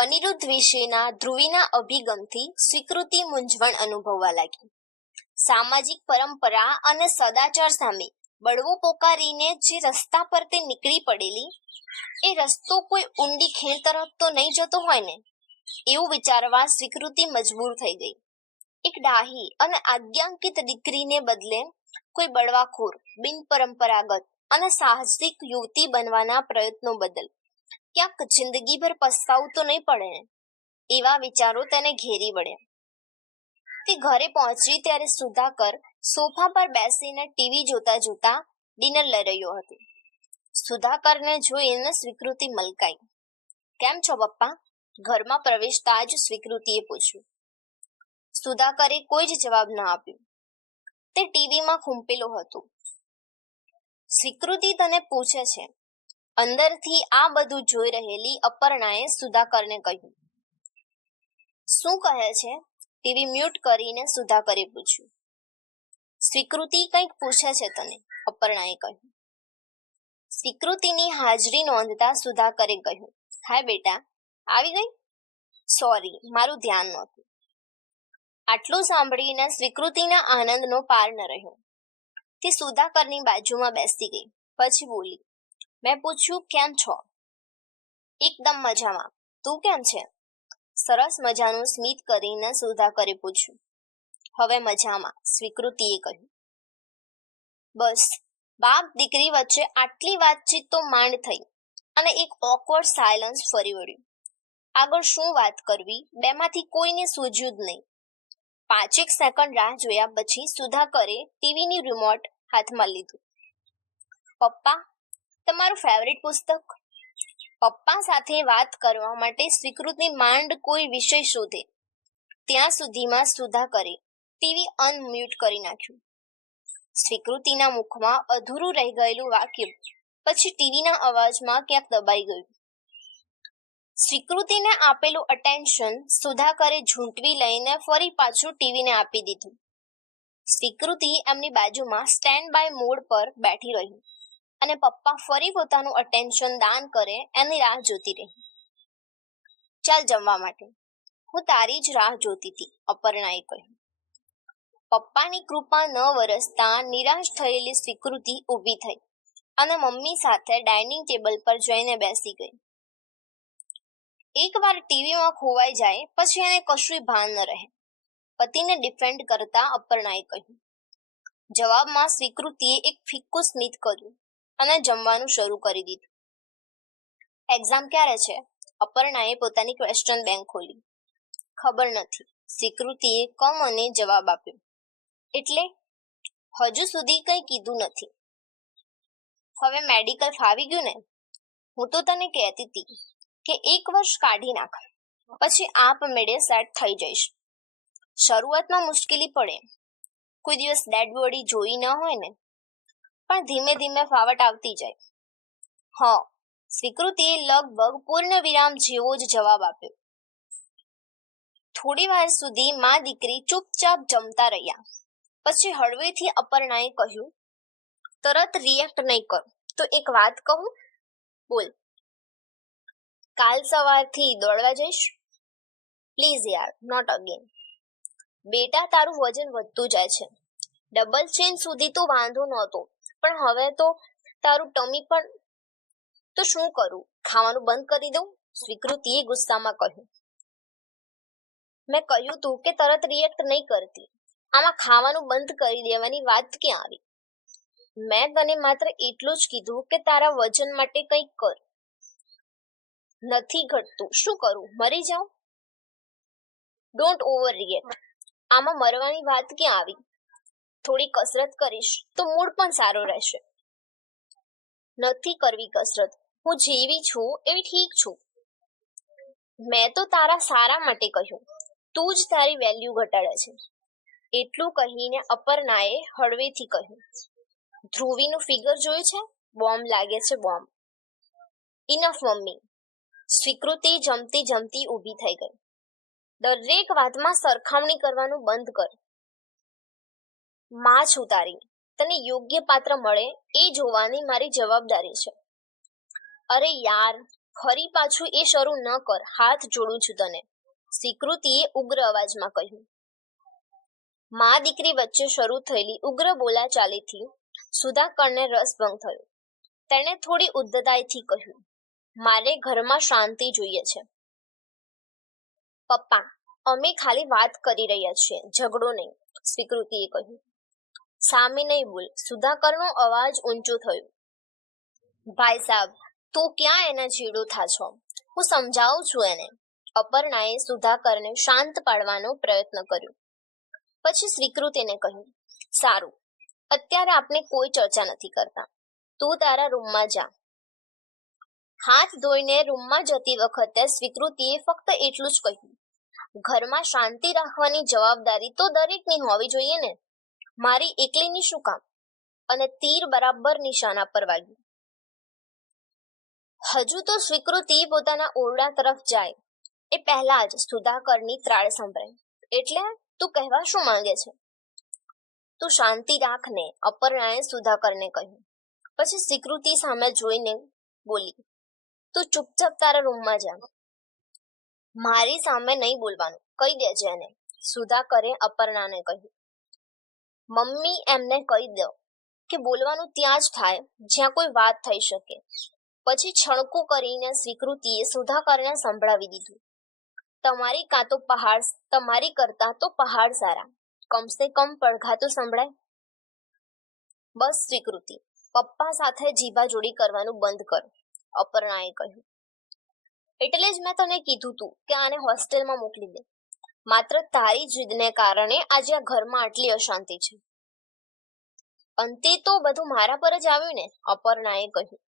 અનિરુદ્ધ વિશેના ધ્રુવીના અભિગમથી સ્વીકૃતિ મૂંઝવણ અનુભવવા લાગી. સામાજિક પરંપરા અને સદાચાર સામે બળવો પોકારીને જે રસ્તા પર તે નીકળી પડેલી, એ રસ્તો કોઈ ઊંડી ખેણ તરફ તો નહીં જતો હોય ને, એવું વિચારવા સ્વીકૃતિ મજબૂર થઈ ગઈ. એક ડાહી અને આજ્ઞાંકિત દીકરીને બદલે કોઈ બળવાખોર, બિનપરંપરાગત અને સાહસિક યુવતી બનવાના પ્રયત્નો બદલ ક્યાંક જિંદગીભર પસ્તાવું તો નહીં પડે ને, એવા વિચારો તેને ઘેરી વળ્યા. તે ઘરે પહોંચી ત્યારે સુધાકર સોફા પર બેસીને ટીવી જોતા જોતા ડિનર લઈ રહ્યો હતો. સુધાકરને જોઈને સ્વીકૃતિ મલકાઈ. કેમ છો પપ્પા? ઘરમાં પ્રવેશતા જ સ્વીકૃતિએ પૂછ્યું. સુધાકરે કોઈ જ જવાબ ન આપ્યો. તે ટીવીમાં ખૂંપેલો હતો. સ્વીકૃતિ તને પૂછે છે, અંદરથી આ બધું જોઈ રહેલી અપર્ણાએ સુધાકરને કહ્યું. શું કહે છે? ટીવી મ્યુટ કરીને સુધાકરે પૂછ્યું. સ્વીકૃતિ કંઈક પૂછે છે તને, અપર્ણાએ કહ્યું. સ્વીકૃતિની હાજરી નોંધતા સુધાકરે કહ્યું, હાય બેટા, આવી ગઈ? સોરી, મારું ધ્યાન નહોતું. આટલું સાંભળીને સ્વીકૃતિના આનંદનો પાર ન રહ્યો. તે સુધાકરની બાજુમાં બેસી ગઈ. પછી બોલી, મેં પૂછ્યું કેમ છો? એકદમ મજામાં. તું કેમ છે? સરસ મજાનું સ્મિત કરીને સુધાકરે પૂછ્યું. હવે મજામાં, સ્વીકૃતિએ કહ્યું. બસ, બાપ દીકરી વચ્ચે આટલી વાતચીત તો માંડ થઈ અને એક ઓકવર્ડ સાયલન્સ ફરી વળ્યું. આગળ શું વાત કરવી બેમાંથી કોઈને સૂઝ્યું જ નહીં. 5 સેકન્ડ રાહ જોયા પછી સુધાકરે ટીવીની રિમોટ હાથમાં લીધું. પપ્પા, તમારું ફેવરિટ પુસ્તક? પપ્પા સાથે વાત કરવા માટે સ્વીકૃતિ માંડ કોઈ વિષય શોધે ત્યાં સુધીમાં સુધાકરે ટીવી અનમ્યુટ કરી નાખ્યું. સ્વીકૃતિના મુખમાં અધૂરું રહી ગયેલું વાક્ય પછી ટીવીના અવાજમાં ક્યાંક દબાઈ ગયું. સ્વીકૃતિને આપેલું અટેન્શન સુધાકરે ઝૂંટવી લઈને ફરી પાછું ટીવીને આપી દીધું. સ્વીકૃતિ એમની બાજુમાં સ્ટેન્ડ બાય મોડ પર બેઠી રહી અને પપ્પા ફરી પોતાનું અટેન્શન દાન કરે એની રાહ જોતી રહી. ચાલ જમવા માટે, હું તારી જ રાહ જોતી હતી, અપર્ણાએ કહ્યું. પપ્પાની કૃપા ન વરસતા નિરાશ થયેલી સ્વીકૃતિ ઊભી થઈ અને મમ્મી સાથે ડાઇનિંગ ટેબલ પર જઈને બેસી ગઈ. એકવાર ટીવીમાં ખોવાઈ જાય પછી એને કશું ભાન ન રહે, પતિને ડિફેન્ડ કરતા અપર્ણાએ કહ્યું. જવાબમાં સ્વીકૃતિએ એક ફિક્કું સ્મિત કર્યું અને જમવાનું શરૂ કરી દીધું. એક્ઝામ ક્યારે છે? અપર્ણાએ પોતાની ક્વેશ્ચન બેંક ખોલી. ખબર નથી, સ્વીકૃતિએ કમને જવાબ આપ્યો. એટલે હજુ સુધી કંઈ કીધું નથી. હવે મેડિકલ ફાવી ગયું ને? હું તો તને કહેતી હતી કે 1 વર્ષ કાઢી નાખ, પછી આપમેળે સેટ થઈ જઈશ. શરૂઆતમાં મુશ્કેલી પડે, કોઈ દિવસ ડેડ બોડી જોઈ ન હોય ને, પણ ધીમે ધીમે ફાવટ આવતી જાય. હા, સ્વીકૃતિએ લગભગ પૂર્ણ વિરામ જેવો જ જવાબ આપ્યો. થોડી વાર સુધી માં દીકરી ચૂપચાપ જમતા રહ્યા. પછી હળવેથી અપર્ણાએ કહ્યું, તરત રિએક્ટ નહીં કર તો એક વાત કહું? બોલ. કાલ સવારથી દોડવા જઈશ? પ્લીઝ યાર, નોટ અગેન. બેટા, તારું વજન વધતું જાય છે. ડબલ ચેન સુધી તો વાંધો નહોતો, પણ હવે તો તારું ટમી પણ. તો શું કરું? ખાવાનું બંધ કરી દઉં? સ્વીકૃતિએ ગુસ્સામાં કહ્યું. મેં કહ્યું તું કે તરત રિએક્ટ નહીં કરતી. આમાં ખાવાનું બંધ કરી દેવાની વાત ક્યાં આવી? મેં તને માત્ર એટલું જ કીધું કે તારા વજન માટે કંઈક કર. નથી ઘટતું, શું કરું? મરી જાઉં? Don't over react. આમાં મરવાની વાત ક્યાં આવી? થોડી કસરત કરીશ તો મૂડ પણ સારો રહેશે. નથી કરવી કસરત, હું જેવી છું એવી ઠીક છું. મેં તો તારા સારા માટે કહ્યું, તું જ તારી વેલ્યુ ઘટાડે છે. એટલું કહીને અપર્ણાએ હળવેથી કહ્યું. ધ્રુવીનું ફિગર જોયું છે? બોમ્બ લાગે છે, બોમ્બ. Enough mummy. સ્વીકૃતિ જમતી જમતી ઊભી થઈ ગઈ. દરેક વાતમાં સરખામણી કરવાનું બંધ કર. માં છું તારી, તને યોગ્ય પાત્ર મળે એ જોવાની મારી જવાબદારી છે. અરે યાર, ફરી પાછું એ શરૂ ન કર, હાથ જોડું છું તને, સ્વીકૃતિએ ઉગ્ર અવાજમાં કહ્યું. મા દીકરી વચ્ચે શરૂ થયેલી ઉગ્ર બોલાચાલીથી સુધાકરને રસભંગ થયો. તેણે થોડી ઉદ્ધતાઈથી કહ્યું, મારે ઘરમાં શાંતિ જોઈએ છે. પપ્પા, અમે ખાલી વાત કરી રહ્યા છીએ, ઝઘડો નહીં, સ્વીકૃતિએ કહ્યું. સામે નહીં બોલ, સુધાકરનો અવાજ ઊંચો થયો. ભાઈ સાહેબ, તું ક્યાં એના ચીડો થા છો? હું સમજાવું છું એને. અપર્ણાએ સુધાકરને શાંત પાડવાનો પ્રયત્ન કર્યો. પછી સ્વીકૃતિને કહ્યું, સારું, અત્યારે આપણે કોઈ ચર્ચા નથી કરતા, તું તારા રૂમમાં જા. હાથ ધોઈને રૂમમાં જતી વખતે સ્વીકૃતિએ ફક્ત એટલું જ કહ્યું, ઘરમાં શાંતિ રાખવાની જવાબદારી તો દરેકની હોવી જોઈએ ને, મારી એકલીની શું કામ? અને તીર બરાબર નિશાના પર વાગ્યું. હજુ તો સ્વીકૃતિ પોતાના ઓરડા તરફ જાય એ પહેલા જ સુધાકરની ત્રાળ સંભળાઈ. એટલે તું કહેવા શું માંગે છે? તું શાંતિ રાખ ને, અપર્ણાએ સુધાકરને કહ્યું. પછી સ્વીકૃતિ સામે જોઈને બોલી, તું ચૂપચાપ તારા રૂમમાં જા. મારી સામે નહીં બોલવાનું, કહી દેજે એને, સુધાકરે અપર્ણાને કહ્યું. મમ્મી, એમને કહી દો કે બોલવાનું ત્યાં જ થાય જ્યાં કોઈ વાત થઈ શકે. પછી છણકું કરીને સ્વીકૃતિએ સુધાકરને સંભળાવી દીધું, તમારી કરતા તો પહાડ સારા, કમસે કમ પડઘા તો સંભળાય. બસ સ્વીકૃતિ, પપ્પા સાથે જીભાજોડી કરવાનું બંધ કર, અપર્ણાએ કહ્યું. એટલે જ મેં તને કીધું તું કે આને હોસ્ટેલમાં મોકલી દે. માત્ર તારી જીદને કારણે આજે આ ઘરમાં આટલી અશાંતિ છે. અંતે તો બધું મારા પર જ આવ્યું ને, અપર્ણાએ કહ્યું.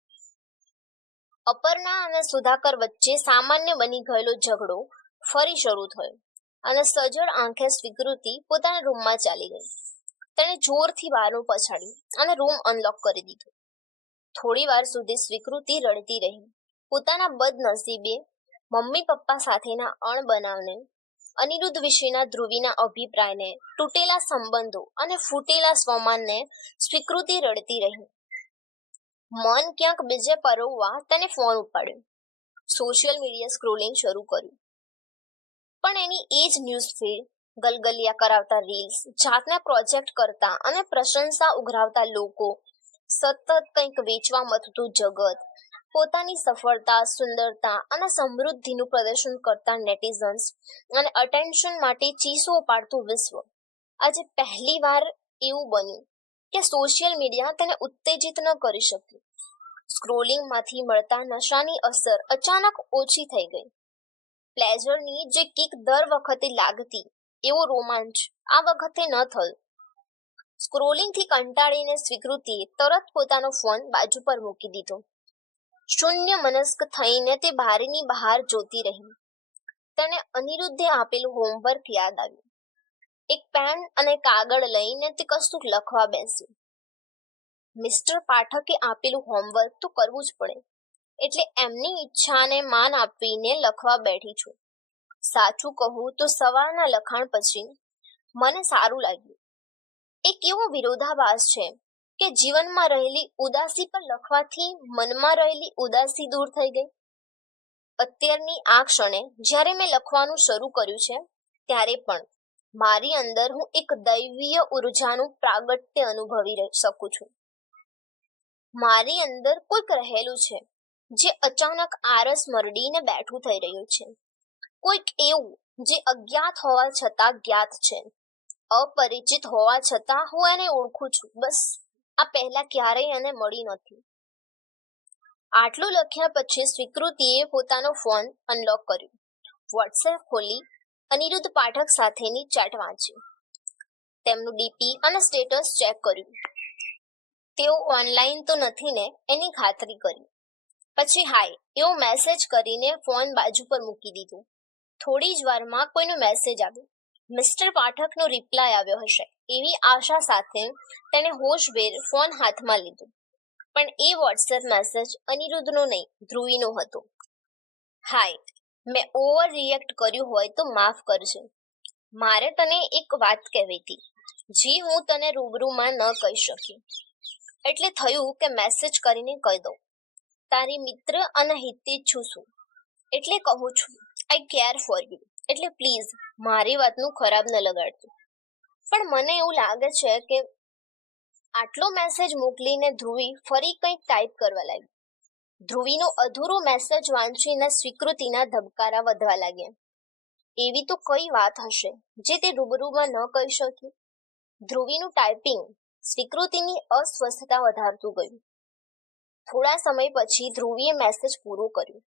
અપર્ણા અને સુધાકર વચ્ચે સામાન્ય બની ગયેલો ઝઘડો ફરી શરૂ થયો અને સજળ આંખે સ્વીકૃતિ પોતાના રૂમમાં ચાલી ગઈ. તેણે જોરથી બારણું પછાડ્યું અને રૂમ અનલોક કરી દીધો. થોડી વાર સુધી સ્વીકૃતિ રડતી રહી. પોતાના બદનસીબે મમ્મી પપ્પા સાથેના અણબનાવને, અનિરુદ્ધ વિશેના ધ્રુવીના અભિપ્રાયને, તૂટેલા સંબંધો અને ફૂટેલા સ્વમાનને સ્વીકૃતિ રડતી રહી. મન ક્યાંક બીજે પરોવવા તેને ફોન ઉપાડ્યો. સોશિયલ મીડિયા સ્ક્રોલિંગ શરૂ કર્યું. પણ એની એ જ ન્યૂઝ ફીડ, ગલગલિયા કરાવતા રીલ્સ, જાતના પ્રોજેક્ટ કરતા અને પ્રશંસા ઉઘરાવતા લોકો, સતત કંઈક વેચવા મથતું જગત, પોતાની સફળતા, સુંદરતા અને સમૃદ્ધિનું પ્રદર્શન કરતા નેટિઝન્સ અને અટેન્શન માટે ચીસો પાડતું વિશ્વ. આજે પહેલી વાર એવું બન્યું કે સોશિયલ મીડિયા તેને ઉત્તેજિત ન કરી શક્યું. સ્ક્રોલિંગમાંથી મળતા નશાની અસર અચાનક ઓછી થઈ ગઈ. પ્લેઝરની જે કિક દર વખતે લાગતી એવો રોમાંચ આ વખતે ન થયો. સ્ક્રોલિંગથી કંટાળીને સ્વીકૃતિએ તરત પોતાનો ફોન બાજુ પર મૂકી દીધો. શૂન્ય મનસ્ક થઈને તે બારીની બહાર જોતી રહી. તેને અનિરુદ્ધે આપેલું હોમવર્ક યાદ આવ્યું. એક પેન અને કાગળ લઈને તે કશુંક લખવા બેસ્યું. મિસ્ટર પાઠકે આપેલું હોમવર્ક તો કરવું જ પડે, એટલે એમની ઈચ્છાને માન આપીને લખવા બેઠી છું. સાચું કહું તો સવારના લખાણ પછી મને સારું લાગ્યું. એક એવો વિરોધાભાસ છે કે જીવનમાં રહેલી ઉદાસી પર લખવાથી મનમાં રહેલી ઉદાસી દૂર થઈ ગઈ. અત્યારની આ ક્ષણે જ્યારે મેં લખવાનું શરૂ કર્યું છે ત્યારે પણ મારી અંદર હું એક દૈવીય ઉર્જાનું પ્રાગટ્ય અનુભવી શકું છું. મારી અંદર કોઈક રહેલું છે જે અચાનક આરસ મરડીને બેઠું થઈ રહ્યું છે. કોઈક એવું જે અજ્ઞાત હોવા છતાં જ્ઞાત છે, અપરિચિત હોવા છતાં હું એને ઓળખું છું. બસ આ પહેલા ક્યારેય એને મળી નથી. આટલું લખ્યા પછી સ્વીકૃતિએ પોતાનો ફોન અનલોક કર્યો, વોટ્સએપ ખોલી અનિરુદ્ધ પાઠક સાથેની ચેટ વાંચી, તેમનું ડીપી અને સ્ટેટસ ચેક કર્યું. તેઓ ઓનલાઈન તો નથી ને એની ખાતરી કરી. પછી હાય એવો મેસેજ કરીને ફોન બાજુ પર મૂકી દીધો. થોડી જ વારમાં કોઈનો મેસેજ આવ્યો. મિસ્ટર પાઠકનો રિપ્લાય આવ્યો હશે એવી આશા સાથે તેણે હોશભેર ફોન હાથમાં લીધો. પણ એ વોટ્સએપ મેસેજ અનિરુદ્ધનો નહીં, ધ્રુવીનો હતો. હાય, મેં ઓવર રિએક્ટ કર્યું હોય તો માફ કરજે. મારે તને એક વાત કહેવી હતી જે હું તને રૂબરૂમાં ન કહી શકી. એટલે થયું કે મેસેજ કરીને કહી દઉં. તારી મિત્ર અને હિતે છું છું, એટલે કહું છું આઈ કેર ફોર યુ, એટલે પ્લીઝ મારી વાતનું ખરાબ ન લગાડતું. પણ મને એવું લાગે છે કે આટલો મેસેજ મોકલીને ધ્રુવી ફરી કંઈક ટાઈપ કરવા લાગી. ધ્રુવીનો અધૂરો મેસેજ વાંચીને સ્વીકૃતિના ધબકારા વધવા લાગ્યા. એવી તો કઈ વાત હશે જે તે રૂબરૂમાં ન કહી શકી? ધ્રુવીનું ટાઈપિંગ સ્વીકૃતિની અસ્વસ્થતા વધારતું ગયું. થોડા સમય પછી ધ્રુવીએ મેસેજ પૂરો કર્યો.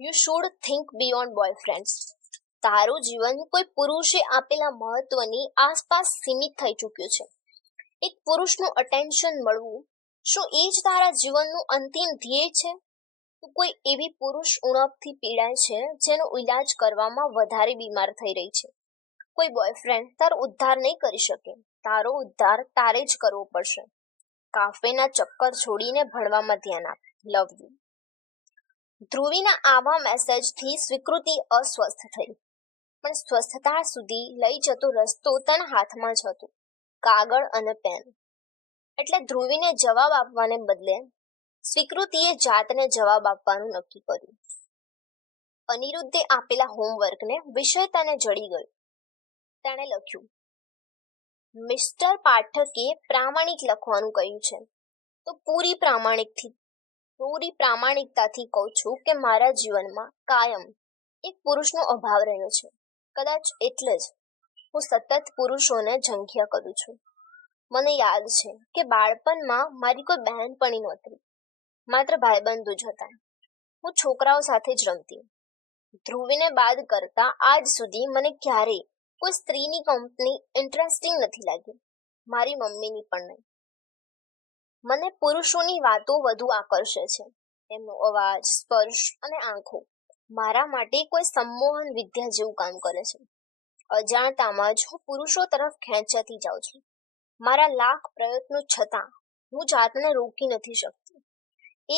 You should think beyond boyfriends. તારું જીવન કોઈ પુરુષે આપેલા મહત્વની આસપાસ સીમિત થઈ ચૂક્યું છે. એક પુરુષનું અટેન્શન મળવું, શું એ જ તારા જીવનનું અંતિમ ધ્યેય છે? તું કોઈ એવી પુરુષ ઉણપથી પીડાય છે જેનો ઈલાજ કરવામાં વધારે બીમાર થઈ રહી છે. કોઈ બોયફ્રેન્ડ તારો ઉદ્ધાર નહીં કરી શકે. તારો ઉદ્ધાર તારે જ કરવો પડશે. કાફેના ચક્કર છોડીને ભણવામાં ધ્યાન આપ. Love you. ધ્રુવીના આવા મેસેજથી સ્વીકૃતિ અસ્વસ્થ થઈ, પણ સ્વસ્થતા સુધી લઈ જતો રસ્તો તેના હાથમાં જ હતો, કાગળ અને પેન. એટલે ધ્રુવીને જવાબ આપવાને બદલે સ્વીકૃતિએ જાતને જવાબ આપવાનું નક્કી કર્યું. અનિરુદ્ધે આપેલા હોમવર્કને વિષય તેને જડી ગયો. તેણે લખ્યું, મિસ્ટર પાઠકે પ્રામાણિક લખવાનું કહ્યું છે, તો પૂરી પ્રામાણિકતાથી કહું છું કે મારા જીવનમાં કાયમ એક પુરુષનો અભાવ રહ્યો છે. કદાચ એટલે જ હું સતત પુરુષોને ઝંખ્યા કરું છું. મને યાદ છે કે બાળપણમાં મારી કોઈ બહેનપણી નહોતી, માત્ર ભાઈબંધો જ હતા. હું છોકરાઓ સાથે જ રમતી. ધ્રુવીને બાદ કરતા આજ સુધી મને ક્યારેય કોઈ સ્ત્રીની કંપની ઇન્ટરેસ્ટિંગ નથી લાગી, મારી મમ્મીની પણ નહીં. મને પુરુષોની વાતો વધુ આકર્ષે છે, તેમનો અવાજ, સ્પર્શ અને આંખો મારા માટે કોઈ સંમોહન વિદ્યા જેવું કામ કરે છે. અજાણતામાં જ હું પુરુષો તરફ ખેંચાતી જાઉં છું. મારા લાખ પ્રયત્નો છતાં હું જાતને રોકી નથી શકતી.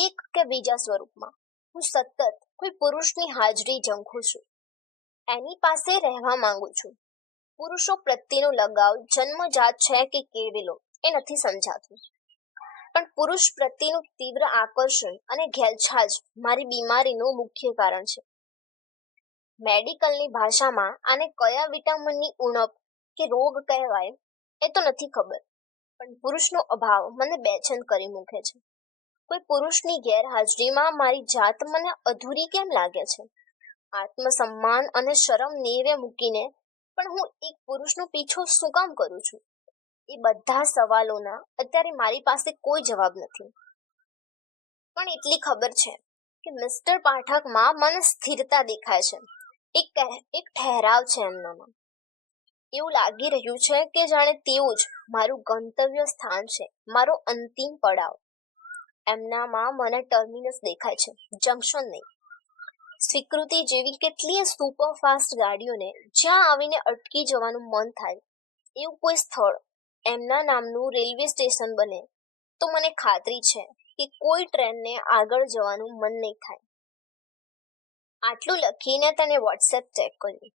એક કે બીજા સ્વરૂપમાં હું સતત કોઈ પુરુષની હાજરી ઝંખું છું. એની પાસે રહેવા માંગુ છું. પુરુષો પ્રત્યેનો લગાવ જન્મજાત છે કે કેળવેલો એ નથી સમજાતું, પણ પુરુષ પ્રત્યેનું તીવ્ર આકર્ષણ અને ઘેલછા જ મારી બીમારીનું મુખ્ય કારણ છે. મેડિકલની ભાષામાં આને કયા વિટામિનની ઉણપ કે રોગ કહેવાય એ તો નથી ખબર, પણ પુરુષનો અભાવ મને બેચેન કરી મૂકે છે. કોઈ પુરુષની ગેરહાજરીમાં મારી જાત મને અધૂરી કેમ લાગે છે? આત્મસન્માન અને શરમ નેવે મૂકીને પણ હું એક પુરુષનો પીછો શું કામ કરું છું? એ બધા સવાલોના અત્યારે મારી પાસે કોઈ જવાબ નથી. પણ એટલી ખબર છે કે મિસ્ટર પાઠકમાં મને સ્થિરતા દેખાય છે. એક ઠહેરાવ છે એમનામાં. એવું લાગી રહ્યું છે કે જાણે તેઓ જ મારું ગંતવ્ય સ્થાન છે, મારો અંતિમ પડાવ. એમનામાં મને ટર્મિનસ દેખાય છે, જંકશન નહીં. સ્વીકૃતિ જેવી કેટલીય સુપરફાસ્ટ ગાડીઓને જ્યાં આવીને અટકી જવાનું મન થાય, એવું કોઈ સ્થળ એમના નામનું રેલવે સ્ટેશન બને તો મને ખાતરી છે કે કોઈ ટ્રેનને આગળ જવાનું મન નહીં થાય. આટલું લખીને તેને વોટ્સએપ ચેક કર્યું.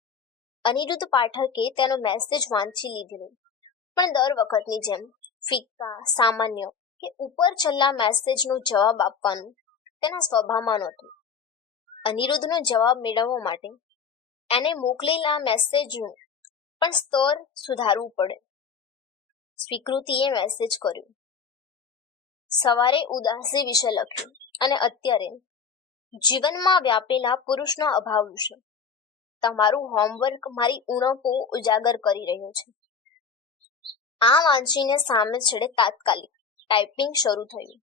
અનિરુદ્ધ પાઠકે તેનો મેસેજ વાંચી લીધેલો, પણ દર વખતની જેમ ફિક્કા, સામાન્ય કે ઉપર છેલ્લા મેસેજનો જવાબ આપવાનું તેના સ્વભાવમાં નહોતું. અનિરુદ્ધનો જવાબ મેળવવા માટે એને મોકલેલા મેસેજનું પણ સ્તર સુધારવું પડે. સ્વીકૃતિએ મેસેજ કર્યો. સવારે ઉદાસી વિશે લખ્યું અને અત્યારે જીવનમાં વ્યાપેલા પુરુષના અભાવ વિશે. તમારું હોમવર્ક મારી ઉણપો ઉજાગર કરી રહ્યું છે. આ વાંચીને સામે છેડે તાત્કાલિક ટાઈપિંગ શરૂ થયું.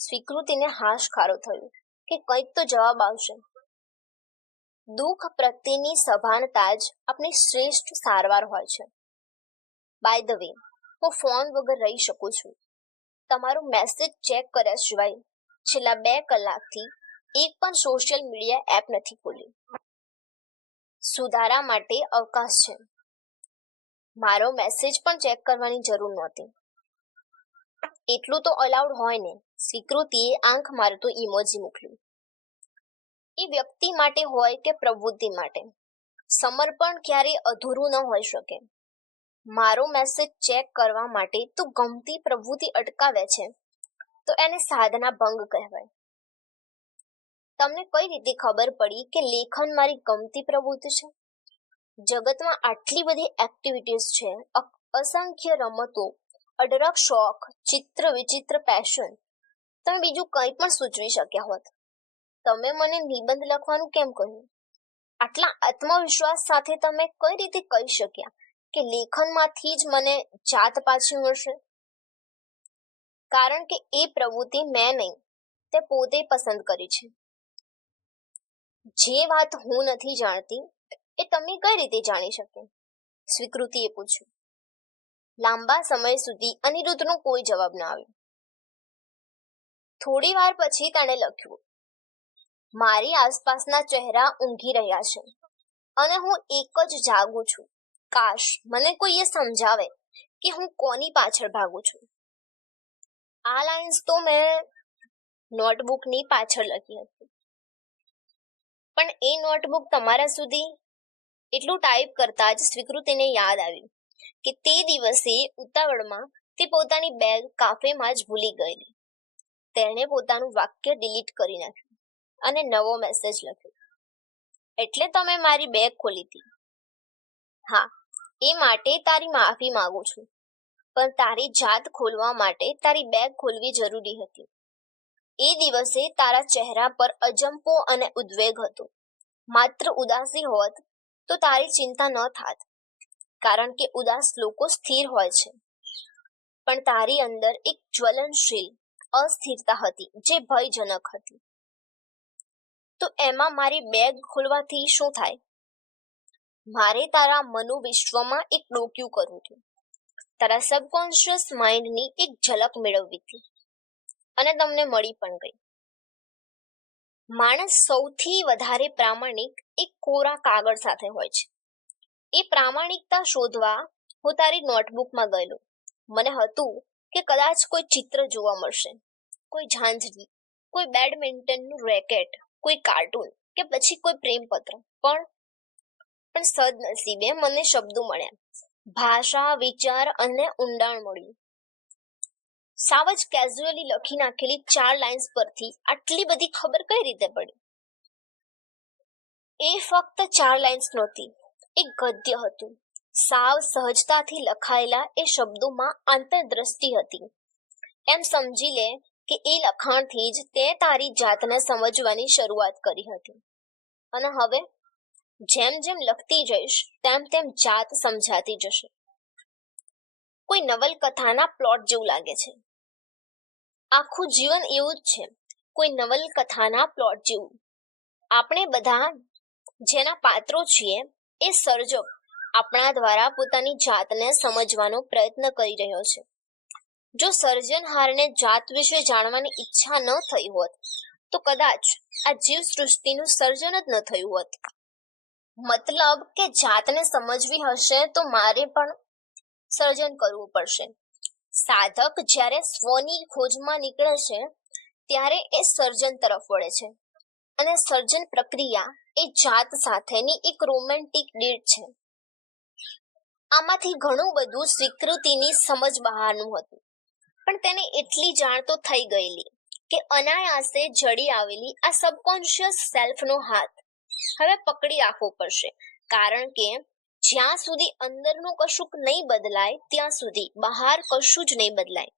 સ્વીકૃતિને હાશકારો થયો કે કંઈક તો જવાબ આવશે. દુઃખ પ્રત્યેની સભાનતા જ આપણી શ્રેષ્ઠ સારવાર હોય છે. બાય ધ વે, હું ફોન વગર રહી શકું છું. તમારો મેસેજ ચેક કર્યા સિવાય છેલ્લા 2 કલાકથી એક પણ સોશિયલ મીડિયા એપ નથી ખોલી. સુધારા માટે અવકાશ છે. મારો મેસેજ પણ ચેક કરવાની જરૂર નહોતી. એટલું તો અલાઉડ હોય ને? સ્વીકૃતિએ આંખ મારતો ઇમોજી મોકલ્યું. એ વ્યક્તિ માટે હોય કે પ્રવૃત્તિ માટે, સમર્પણ ક્યારેય અધૂરું ન હોઈ શકે. મારો મેસેજ ચેક કરવા માટે તું ગમતી પ્રવૃત્તિ અટકાવે છે તો એને સાધના ભંગ કહેવાય. તમને કઈ રીતે ખબર પડી કે લેખન મારી ગમતી પ્રવૃત્તિ છે? જગતમાં આટલી બધી એક્ટિવિટીઝ છે, અસંખ્ય રમતો, અઢળક શોખ, ચિત્ર વિચિત્ર પેશન. તમે બીજું કંઈ પણ સૂચવી શક્યા હોત. તમે મને નિબંધ લખવાનું કેમ કહ્યું? આટલા આત્મવિશ્વાસ સાથે તમે કઈ રીતે કહી શક્યા કે લેખનમાંથી જ મને જાત પાછી મળશે? કારણ કે એ પ્રવૃત્તિ મેં નહીં, તે પોતે પસંદ કરી છે. જે વાત હું નથી જાણતી એ તમે કઈ રીતે જાણી શકે? સ્વીકૃતિએ પૂછ્યું. લાંબા સમય સુધી અનિરુદ્ધનો કોઈ જવાબ ન આવ્યો. થોડી વાર પછી તેણે લખ્યું, મારી આસપાસના ચહેરા ઊંઘી રહ્યા છે અને હું એક જ જાગું છું. કાશ મને કોઈ એ સમજાવે કે હું કોની પાછળ ભાગું છું. આ લાઇન્સ તો મેં નોટબુકની પાછળ લખી હતી, પણ એ નોટબુક તમારા સુધી એટલું ટાઈપ કરતા જ સ્વીકૃતિને યાદ આવ્યું કે તે દિવસે ઉતાવળમાં તે પોતાની બેગ કાફેમાં જ ભૂલી ગયેલી. તેણે પોતાનું વાક્ય ડિલીટ કરી નાખ્યું અને નવો મેસેજ લખ્યો, એટલે તમે મારી બેગ ખોલી હતી? હા, એ માટે તારી માફી માંગુ છું, પણ તારી જાત ખોલવા માટે તારી બેગ ખોલવી જરૂરી હતી. એ દિવસે તારા ચહેરા પર અજંપો અને ઉદ્વેગ હતો. માત્ર ઉદાસી હોત તો તારી ચિંતા ન થાત, કારણ કે ઉદાસ લોકો સ્થિર હોય છે, પણ તારી અંદર એક જ્વલનશીલ અસ્થિરતા હતી જે ભયજનક હતી. તો એમાં મારી બેગ ખોલવાથી શું થાય? મારે તારા મનોવિશ્વમાં એક ડોકિયું કરવું હતું, તારા સબકોન્શિયસ માઇન્ડની એક ઝલક મેળવવી હતી, અને તમને મળી પણ ગઈ. માણસ સૌથી વધારે પ્રામાણિક એક કોરા કાગળ સાથે હોય છે. એ પ્રામાણિકતા શોધવા હું તારી નોટબુકમાં ગયેલો. મને હતું કે કદાચ કોઈ ચિત્ર જોવા મળશે, કોઈ ઝાંઝરી, કોઈ બેડમિન્ટનનું રેકેટ, કોઈ કાર્ટૂન કે પછી કોઈ પ્રેમપત્ર. પણ સદનસીબે મને શબ્દો મળ્યા, ભાષા, વિચાર અને ઊંડાણ મળ્યું. સાવ જ કેઝ્યુઅલી લખી નાખેલી 4 લાઇન્સ પરથી આટલી બધી ખબર કઈ રીતે પડી? એ ફક્ત 4 લાઇન્સ નહોતી, એક ગદ્ય હતું. સાવ સહજતાથી લખાયેલા એ શબ્દોમાં આંતરદ્રષ્ટિ હતી. એમ સમજી લે કે એ લખાણથી જ તે તારી જાતને સમજવાની શરૂઆત કરી હતી. અને હવે જેમ જેમ લખતી જઈશ તેમ તેમ જાત સમજાતી જશે. કોઈ નવલકથાના પ્લોટ જેવું લાગે છે. આખું જીવન એવું જ છે, કોઈ નવલકથાના પ્લોટ જેવું. આપણે બધા જેના પાત્રો છીએ એ સર્જક આપણા દ્વારા પોતાની જાતને સમજવાનો પ્રયત્ન કરી રહ્યો છે. જો સર્જનહારને જાત વિશે જાણવાની ઈચ્છા ન થઈ હોત તો કદાચ આ જીવ સૃષ્ટિનું સર્જન જ ન થયું હોત. મતલબ કે જાતને સમજવી હશે તો મારે પણ સર્જન કરવું પડશે. સાધક જ્યારે સ્વની ખોજમાં નીકળે છે ત્યારે એ સર્જન તરફ વળે છે, અને સર્જન પ્રક્રિયા એ જાત સાથેની એક રોમેન્ટિક ડેટ છે. આમાંથી ઘણું બધું સ્વીકૃતિની સમજ બહારનું હતું, પણ તેને એટલી જાણ તો થઈ ગયેલી કે અનાયાસે જડી આવેલી આ સબકોન્શિયસ સેલ્ફનો હાથ હવે પકડી રાખવો પડશે, કારણ કે જ્યાં સુધી અંદરનું કશુંક નહીં બદલાય ત્યાં સુધી બહાર કશું જ નહીં બદલાય.